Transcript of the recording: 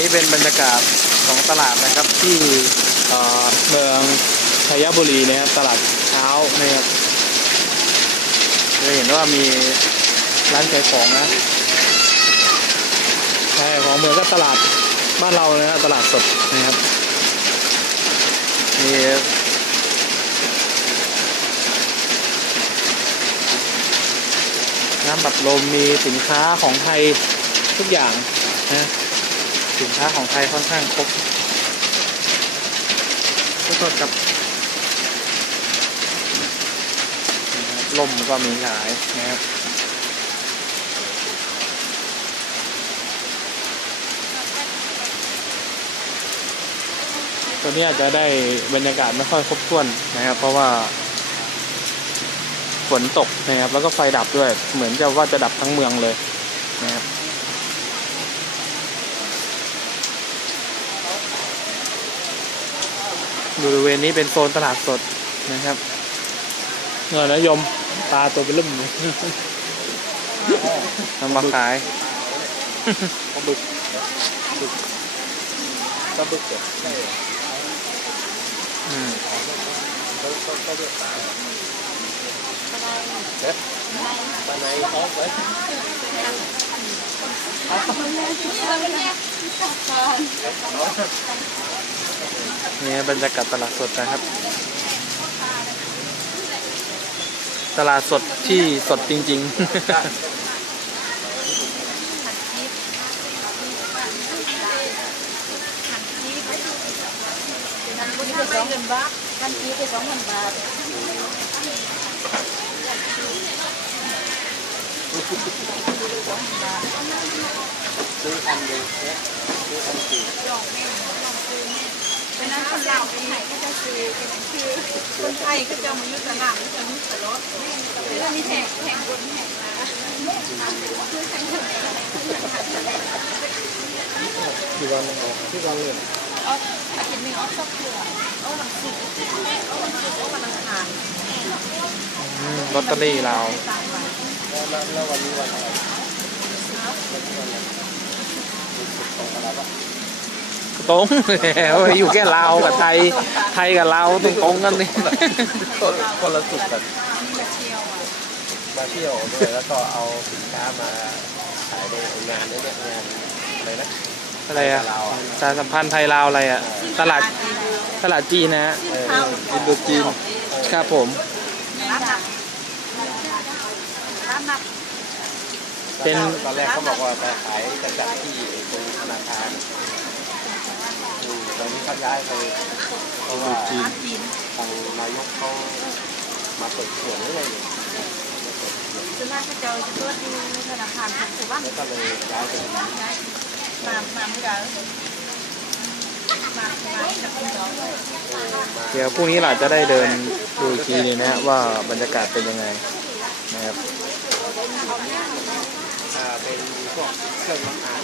นี่เป็นบรรยากาศของตลาดนะครับที่เมืองชัยบุรีนะครับตลาดเช้านะครับจะเห็นว่ามีร้านขายของนะขายของเมือนกับตลาดบ้านเราเลยนะตลาดสดนะครับมีน้ำบัดลมมีสินค้าของไทยทุกอย่างนะ สินค้าของไทยค่อนข้างครบขอโทษครับนะครับล่มก็มีขายนะครับตัวนี้อาจจะได้บรรยากาศไม่ค่อยครบถ้วนนะครับ เพราะว่าฝนตกนะครับแล้วก็ไฟดับด้วย เหมือนจะว่าจะดับทั้งเมืองเลยนะครับ บริเวณนี้เป็นโซนตลาดสดนะครับเงินนะยมปลาตัวเป็นลุ่มเลยนำมาขายปลาบึกปลาบึกเหรอใช่อืมเขาเขาเขาเรียกปลาเอ๊ะปลาไหนท้องไว้ นี่บรรยากาศตลาดสดนะครับ ตลาดสดที่สดจริงวันนี้ไปสองเงินบาทพันกีไปสองพันบาทซื้ออันเนี่ยซื้ออันสี่ จ้าวคนไหนก็จะซื้อเป็นชื่อคนไทยก็จะมายุตลาดก็จะมีตลอดแล้วมีแห่งแห่งบนแห่งมาที่วันนึงที่วันเลยเอาอาทิตย์หนึ่งเอาสักเถื่อเอาหลังสุดเอาหลังสุดเอาวันอังคารๆอืมลอตเตอรี่เราแล้ววันนี้วันอะไรวันนี้วันอะไรวันศุกร์ตรงกับเราปะ ตรงแล้วอยู่แค่ลาวกับไทย ไทยกับลาวตรงตรงๆกันนี่คนคนละสุกร์กันมาเที่ยวอะมาเที่ยวด้วยแล้วก็เอาสินค้ามาขายในงานนี้เนี่ยงานอะไรนะอะไรอะสารสัมพันธ์ไทยลาวอะไรอะตลาดตลาดจีนนะฮะเอออินโดจีนครับผมร้านหนักร้านหนักเป็นตอนแรกเขาบอกว่าจะขายจะจัดที่ตรงธนาคารอืม ตอนนี้เขาย้ายไปเพราะว่าจีนทางนายกเขามาเปิดสวนหรือไงเนี่ยส่วนมากก็จะจะตัวดูธนาคารของสุวรรณแล้วก็เลยย้ายไปมามาไม่ได้มามาจากคุณน้องเดี๋ยวพรุ่งนี้เรานจะได้เดินดูอีกทีนึงนะฮะว่าบรรยากาศเป็นยังไงนะครับอ่าเป็นพวกเครื่องทำอาหาร